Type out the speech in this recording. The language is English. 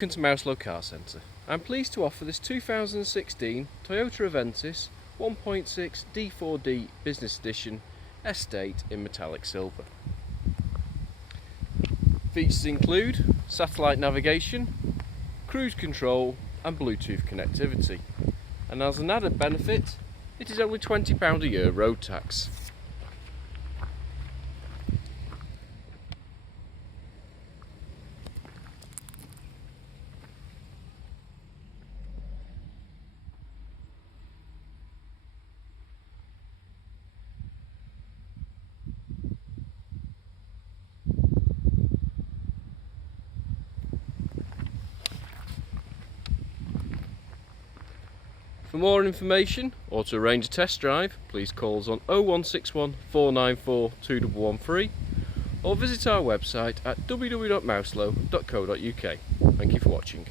Welcome to Mouselow Car Centre. I'm pleased to offer this 2016 Toyota Avensis 1.6 D-4D Business Edition Estate in metallic silver. Features include satellite navigation, cruise control and Bluetooth connectivity. And as an added benefit, it is only £20 a year road tax. For more information or to arrange a test drive, please call us on 0161 494 2113 or visit our website at www.mouselow.co.uk. Thank you for watching.